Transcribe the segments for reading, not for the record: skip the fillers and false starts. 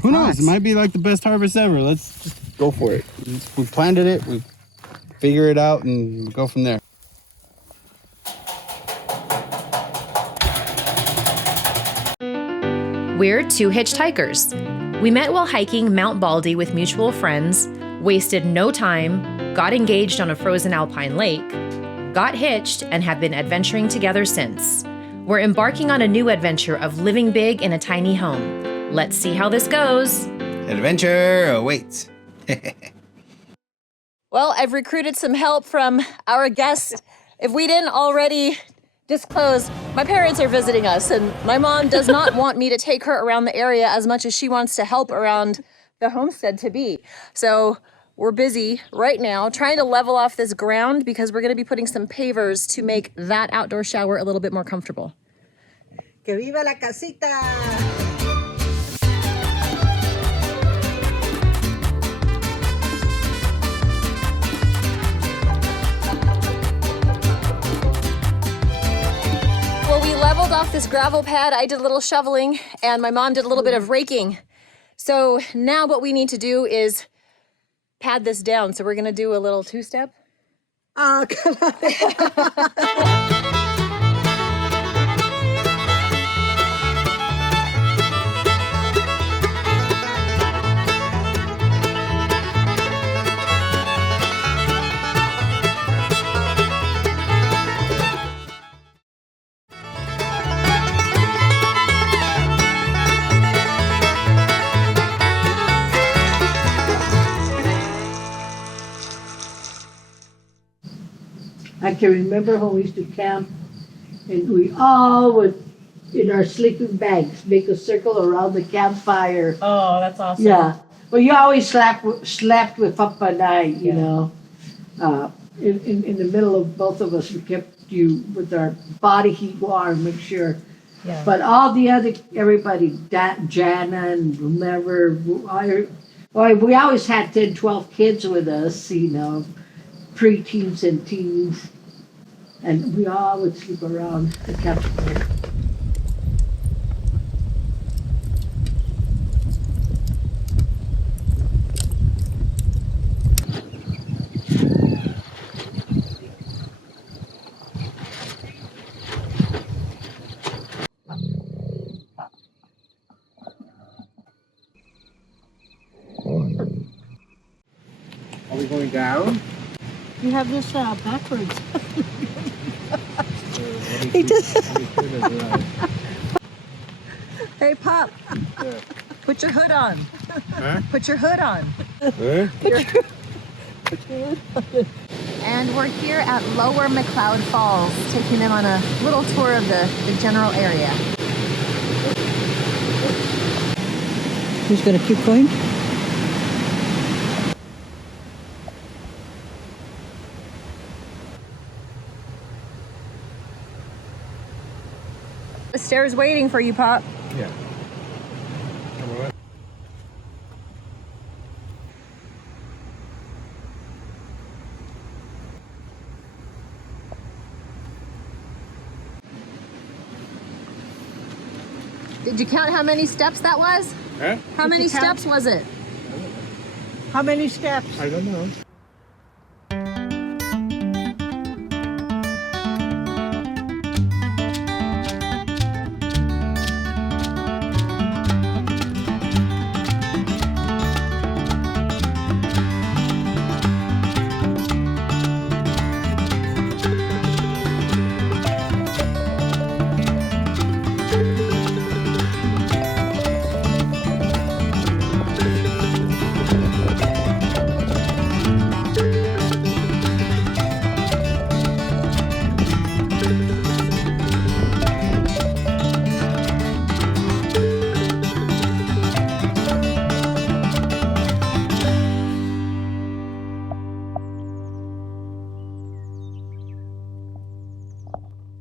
Who knows? It might be like the best harvest ever. Let's just go for it. We planted it. We figure it out and go from there. We're two hitchhikers. We met while hiking Mount Baldy with mutual friends, wasted no time, got engaged on a frozen alpine lake, got hitched, and have been adventuring together since. We're embarking on a new adventure of living big in a tiny home. Let's see how this goes. Adventure awaits. Well, I've recruited some help from our guest. If we didn't already disclose, my parents are visiting us, and my mom does not want me to take her around the area as much as she wants to help around the homestead to be. So we're busy right now trying to level off this ground because we're going to be putting some pavers to make that outdoor shower a little bit more comfortable. Que viva la casita! Well, we leveled off this gravel pad. I did a little shoveling and my mom did a little bit of raking. So now what we need to do is pad this down. So we're gonna do a little two-step. Oh, come on. I can remember when we used to camp and we all would, in our sleeping bags, make a circle around the campfire. Oh, that's awesome. Yeah. Well, you always slept with Papa and I, you know. In the middle of both of us, we kept you with our body heat warm, make sure. Yeah. But all the other, everybody, Jana and whomever, we always had 10, 12 kids with us, you know, preteens and teens. And we all would sleep around the campfire. Are we going down? You have this backwards. Hey, Pop. Yeah. Put your hood on. Huh? Put your hood on. Huh? And we're here at Lower McCloud Falls, taking them on a little tour of the general area. Who's going to keep going? The stairs waiting for you, Pop. Yeah. Come on. Did you count how many steps that was? Huh? How many steps was it? How many steps? I don't know.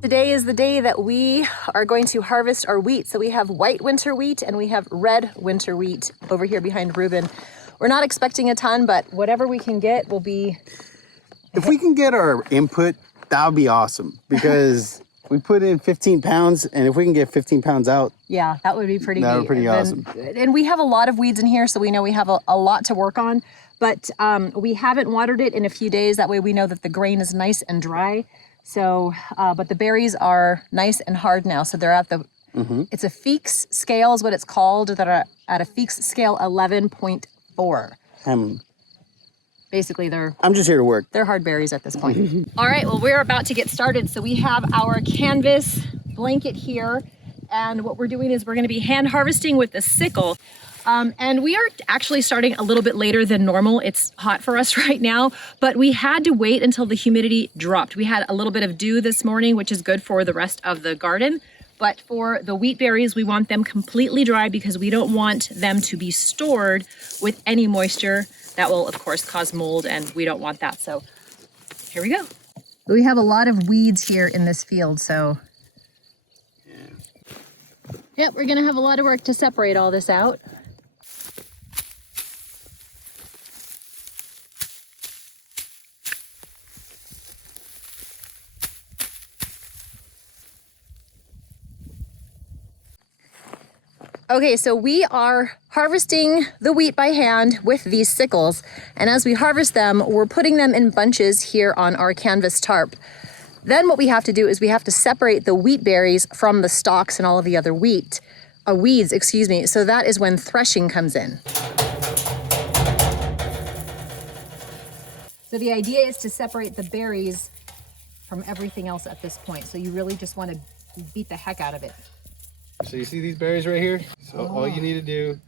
Today is the day that we are going to harvest our wheat. So we have white winter wheat and we have red winter wheat over here behind Ruben. We're not expecting a ton, but whatever we can get will be... If we can get our input, that would be awesome because we put in 15 pounds, and if we can get 15 pounds out, yeah, that would be pretty that neat. would be pretty awesome. And we have a lot of weeds in here, so we know we have a lot to work on. But we haven't watered it in a few days. That way we know that the grain is nice and dry. So, but the berries are nice and hard now. So they're at the, it's a Feeks scale is what it's called, that are at a Feeks scale 11.4. Basically, I'm just here to work. They're hard berries at this point. All right, well, we're about to get started. So we have our canvas blanket here. And what we're doing is we're gonna be hand harvesting with the sickle. And we are actually starting a little bit later than normal. It's hot for us right now, but we had to wait until the humidity dropped. We had a little bit of dew this morning, which is good for the rest of the garden. But for the wheat berries, we want them completely dry because we don't want them to be stored with any moisture. That will, of course, cause mold, and we don't want that. So here we go. We have a lot of weeds here in this field, so. Yep, we're gonna have a lot of work to separate all this out. Okay, so we are harvesting the wheat by hand with these sickles. And as we harvest them, we're putting them in bunches here on our canvas tarp. Then what we have to do is we have to separate the wheat berries from the stalks and all of the other weeds, excuse me. So that is when threshing comes in. So the idea is to separate the berries from everything else at this point. So you really just want to beat the heck out of it. So you see these berries right here? So all you need to do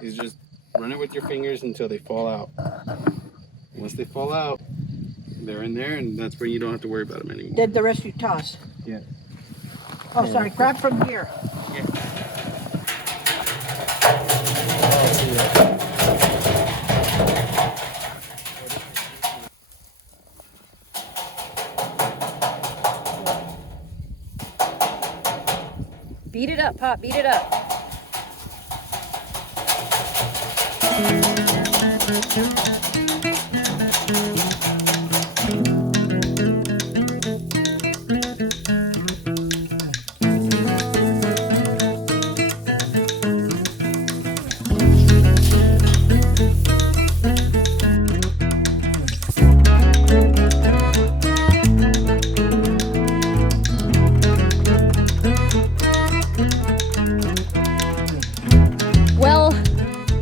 is just run it with your fingers until they fall out. Once they fall out, they're in there, and that's when you don't have to worry about them anymore. Then the rest you toss. Yeah. Oh, sorry, grab from here. Yeah. Beat it up, Pop, beat it up.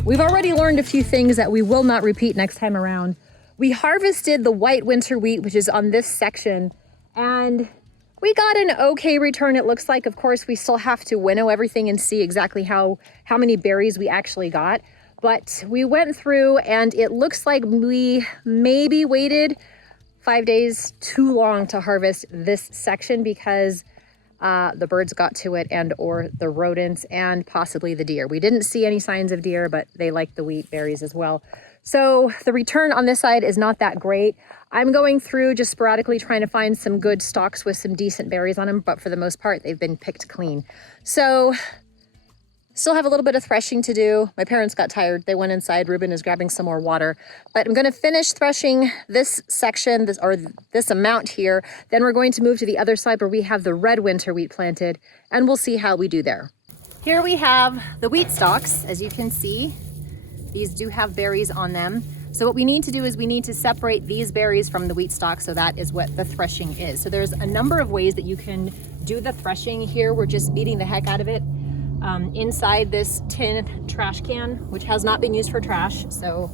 We've already learned a few things that we will not repeat next time around. We harvested the white winter wheat, which is on this section, and we got an okay return, it looks like. Of course, we still have to winnow everything and see exactly how many berries we actually got. But we went through, and it looks like we maybe waited 5 days too long to harvest this section because the birds got to it, and or the rodents, and possibly the deer. We didn't see any signs of deer, but they like the wheat berries as well. So the return on this side is not that great. I'm going through just sporadically trying to find some good stalks with some decent berries on them, but for the most part, they've been picked clean. So still have a little bit of threshing to do. My parents got tired. They went inside. Ruben is grabbing some more water. But I'm going to finish threshing this section, this amount here. Then we're going to move to the other side where we have the red winter wheat planted, and we'll see how we do there. Here we have the wheat stalks. As you can see, these do have berries on them. So what we need to do is we need to separate these berries from the wheat stalks. So that is what the threshing is. So there's a number of ways that you can do the threshing. Here we're just beating the heck out of it. Inside this tin trash can, which has not been used for trash. So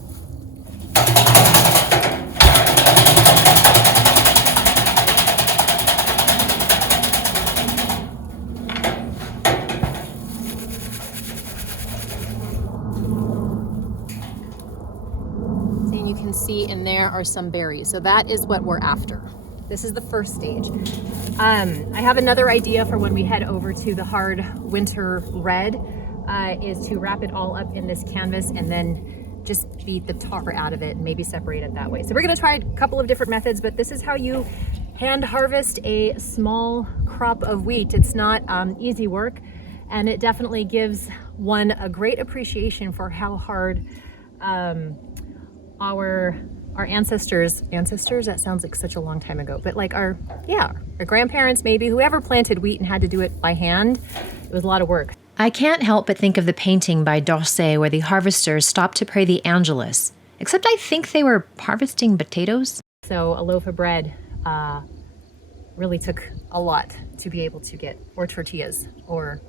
you can see in there are some berries. So that is what we're after. This is the first stage. I have another idea for when we head over to the hard winter red, is to wrap it all up in this canvas and then just beat the tar out of it and maybe separate it that way. So we're gonna try a couple of different methods, but this is how you hand harvest a small crop of wheat. It's not easy work, and it definitely gives one a great appreciation for how hard our ancestors, that sounds like such a long time ago, but like our Our grandparents, maybe, whoever planted wheat and had to do it by hand. It was a lot of work. I can't help but think of the painting by D'Orsay where the harvesters stopped to pray the Angelus. Except I think they were harvesting potatoes. So a loaf of bread really took a lot to be able to get, or tortillas, or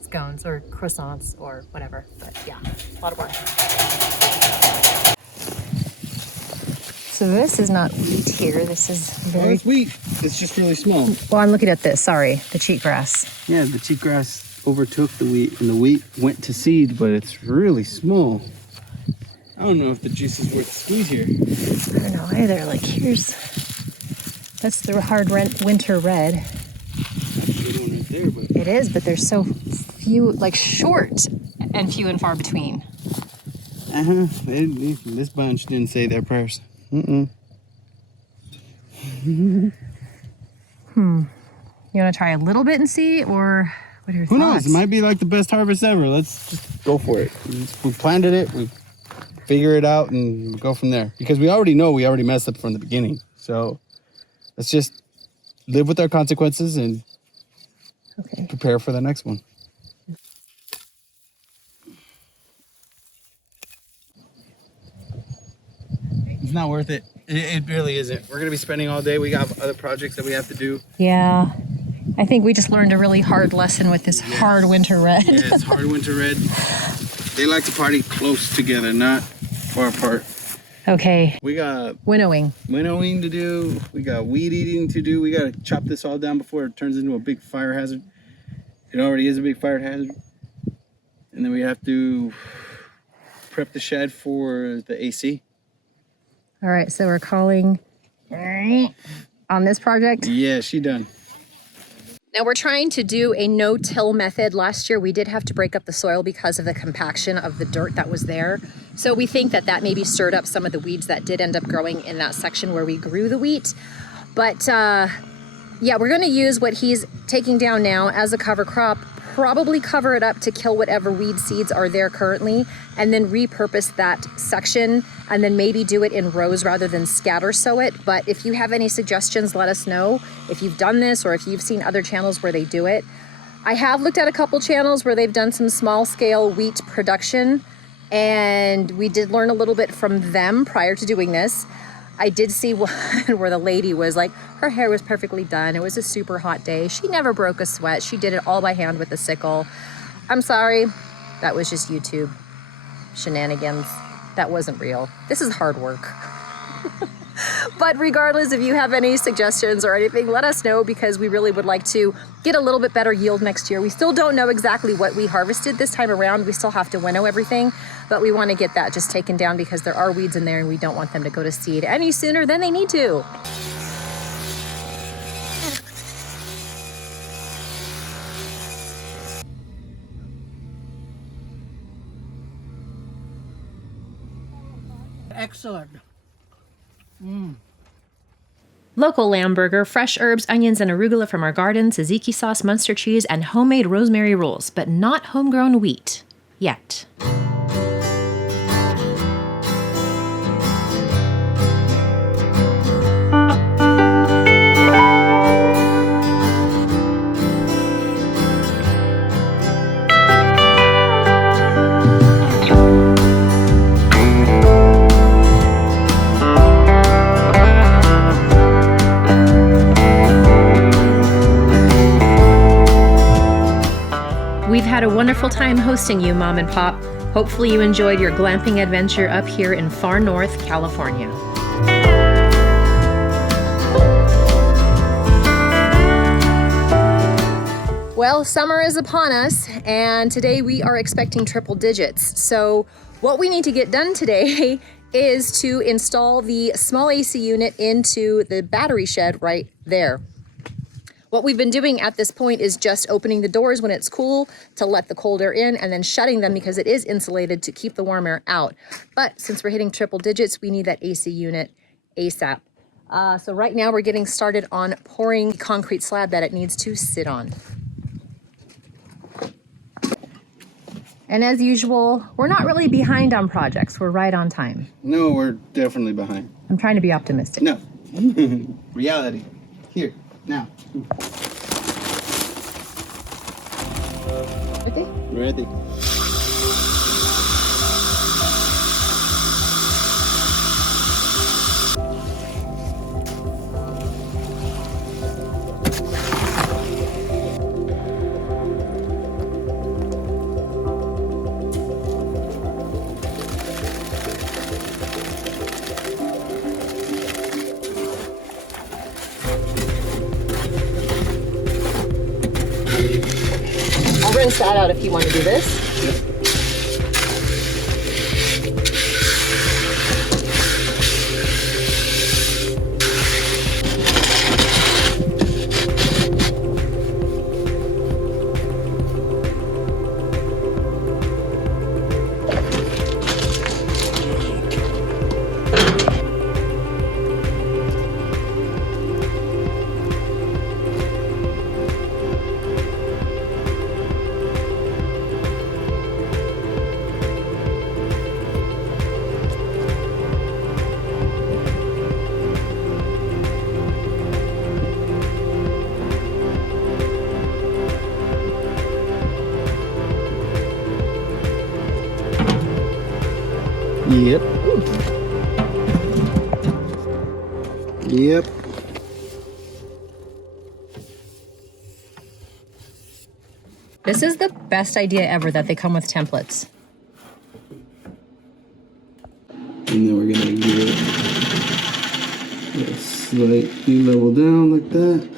scones, or croissants, or whatever. But yeah, a lot of work. So this is not wheat here. This is very... it's wheat. It's just really small. Well, I'm looking at this. Sorry, the cheatgrass. Yeah, the cheatgrass overtook the wheat, and the wheat went to seed, but it's really small. I don't know if the juice is worth the squeeze here. I don't know either. Like, that's the hard winter red. That's a good one right there, but... It is, but there's so few, like short and few and far between. This bunch didn't say their prayers. You want to try a little bit and see, or what are your thoughts? Who knows? It might be like the best harvest ever. Let's just go for it. We planted it. We figure it out and go from there. Because we already know we already messed up from the beginning. So let's just live with our consequences and prepare for the next one. It's not worth it. It really isn't. We're going to be spending all day. We got other projects that we have to do. Yeah. I think we just learned a really hard lesson with this hard winter red. Yeah, it's hard winter red. They like to party close together, not far apart. Okay. We got winnowing to do. We got weed eating to do. We got to chop this all down before it turns into a big fire hazard. It already is a big fire hazard. And then we have to prep the shed for the AC. All right, so we're calling on this project. Yeah, she done. Now we're trying to do a no-till method. Last year we did have to break up the soil because of the compaction of the dirt that was there. So we think that maybe stirred up some of the weeds that did end up growing in that section where we grew the wheat. But yeah, we're gonna use what he's taking down now as a cover crop, probably cover it up to kill whatever weed seeds are there currently, and then repurpose that section, and then maybe do it in rows rather than scatter sow it. But if you have any suggestions, let us know if you've done this or if you've seen other channels where they do it. I have looked at a couple channels where they've done some small scale wheat production, and we did learn a little bit from them prior to doing this. I did see one where the lady was like, her hair was perfectly done. It was a super hot day. She never broke a sweat. She did it all by hand with a sickle. I'm sorry, that was just YouTube shenanigans. That wasn't real. This is hard work. But regardless, if you have any suggestions or anything, let us know, because we really would like to get a little bit better yield next year. We still don't know exactly what we harvested this time around. We still have to winnow everything, but we want to get that just taken down because there are weeds in there and we don't want them to go to seed any sooner than they need to. Excellent. Local lamb burger, fresh herbs, onions, and arugula from our garden, tzatziki sauce, Munster cheese, and homemade rosemary rolls, but not homegrown wheat. Yet. We've had a wonderful time hosting you, Mom and Pop. Hopefully you enjoyed your glamping adventure up here in far north California. Well, summer is upon us, and today we are expecting triple digits. So what we need to get done today is to install the small AC unit into the battery shed right there. What we've been doing at this point is just opening the doors when it's cool to let the cold air in, and then shutting them because it is insulated to keep the warm air out. But since we're hitting triple digits, we need that AC unit ASAP. So right now we're getting started on pouring the concrete slab that it needs to sit on. And as usual, we're not really behind on projects. We're right on time. No, we're definitely behind. I'm trying to be optimistic. No. Reality. Here. Now. Okay. Ready. I'll rinse that out if you want to do this. Yep. Yep. This is the best idea ever that they come with templates. And then we're gonna give it a slightly level down like that.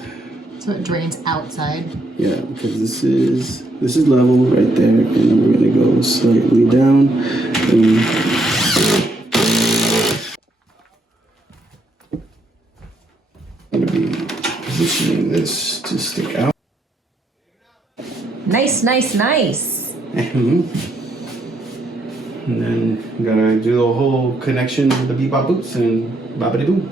So it drains outside. Yeah, because this is level right there, and then we're gonna go slightly down. And I'm gonna be positioning this to stick out. Nice, nice, nice. And then we gotta do the whole connection with the bebop boots and bobbity boom.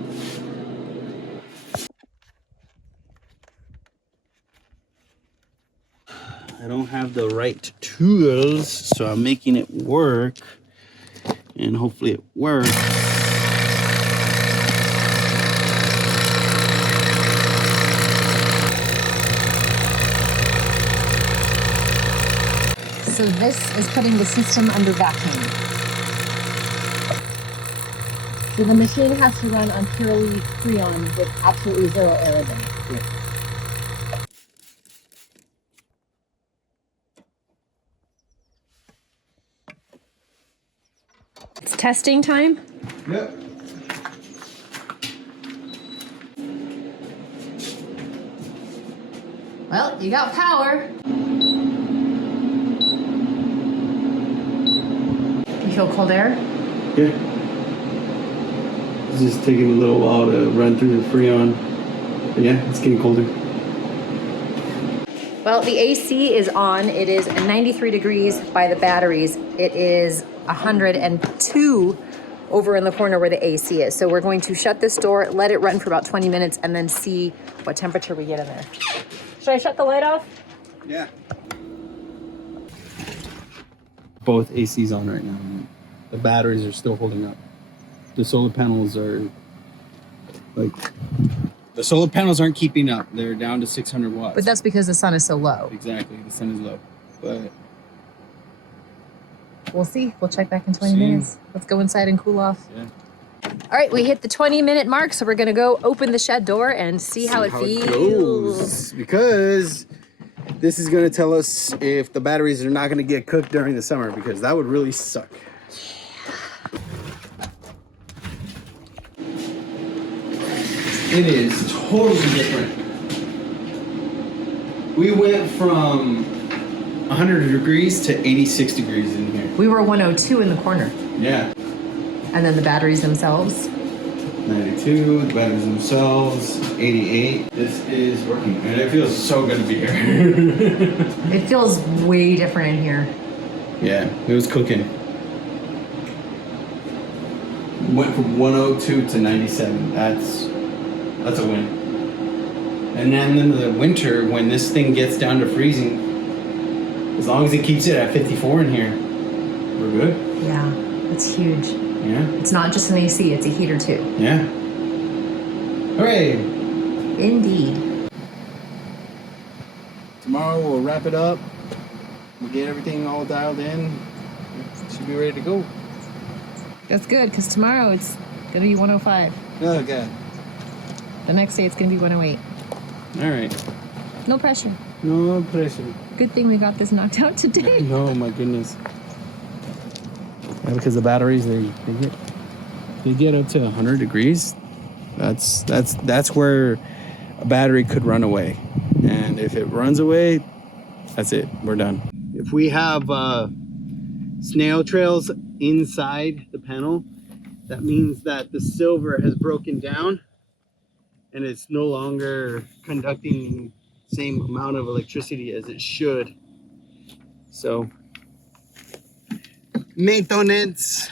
I don't have the right tools, so I'm making it work, and hopefully it works. So this is putting the system under vacuum. So the machine has to run on purely Freon with absolutely zero air in it. Yeah. It's testing time. Yep. Well, you got power. You feel cold air? Yeah. It's just taking a little while to run through the Freon. But yeah, it's getting colder. Well, the AC is on. It is 93 degrees by the batteries. It is 102 over in the corner where the AC is. So we're going to shut this door, let it run for about 20 minutes, and then see what temperature we get in there. Should I shut the light off? Yeah. Both ACs on right now. The batteries are still holding up. The solar panels are like, the solar panels aren't keeping up. They're down to 600 watts. But that's because the sun is so low. Exactly. The sun is low. But We'll see. We'll check back in 20 See. minutes. Let's go inside and cool off. yeah. All right, we hit the 20-minute mark, so we're gonna go open the shed door and see how it feels. goes. Because this is going to tell us if the batteries are not going to get cooked during the summer, because that would really suck. It is totally different. We went from 100 degrees to 86 degrees in here. We were 102 in the corner. Yeah. And then the batteries themselves. 92, the batteries themselves, 88. This is working, and it feels so good to be here. It feels way different in here. Yeah, it was cooking. Went from 102 to 97. That's a win. And then in the winter, when this thing gets down to freezing, as long as it keeps it at 54 in here, we're good. Yeah, it's huge. Yeah. It's not just an AC, it's a heater too. Yeah. Hooray! Indeed. tomorrow we'll wrap it up. We'll get everything all dialed in. Should be ready to go. That's good, because tomorrow it's going to be 105. Oh, God. The next day it's going to be 108. All right. No pressure. No pressure. Good thing we got this knocked out today. No, my goodness. Yeah, because the batteries, they get up to 100 degrees. That's where a battery could run away. And if it runs away, that's it. We're done. If we have snail trails inside the panel, that means that the silver has broken down and it's no longer conducting the same amount of electricity as it should. So, maintenance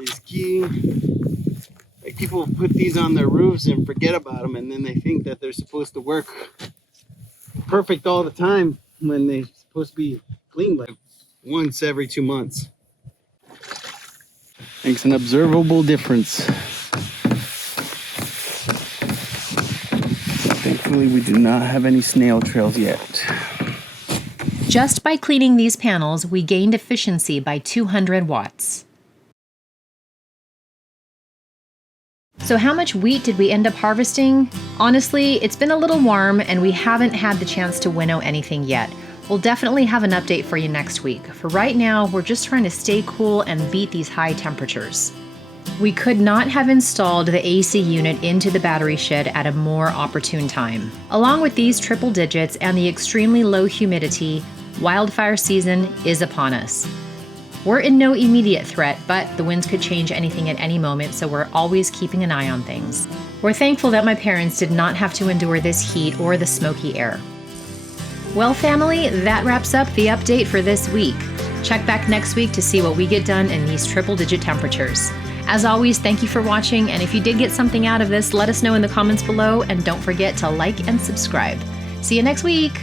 is key. Like, people put these on their roofs and forget about them, and then they think that they're supposed to work perfect all the time when they're supposed to be cleaned like once every 2 months. Makes an observable difference. Thankfully, we do not have any snail trails yet. Just by cleaning these panels, we gained efficiency by 200 watts. So how much wheat did we end up harvesting? Honestly, it's been a little warm and we haven't had the chance to winnow anything yet. We'll definitely have an update for you next week. For right now, we're just trying to stay cool and beat these high temperatures. We could not have installed the AC unit into the battery shed at a more opportune time. Along with these triple digits and the extremely low humidity, wildfire season is upon us. We're in no immediate threat, but the winds could change anything at any moment, so we're always keeping an eye on things. We're thankful that my parents did not have to endure this heat or the smoky air. Well, family, that wraps up the update for this week. Check back next week to see what we get done in these triple-digit temperatures. As always, thank you for watching, and if you did get something out of this, let us know in the comments below, and don't forget to like and subscribe. See you next week!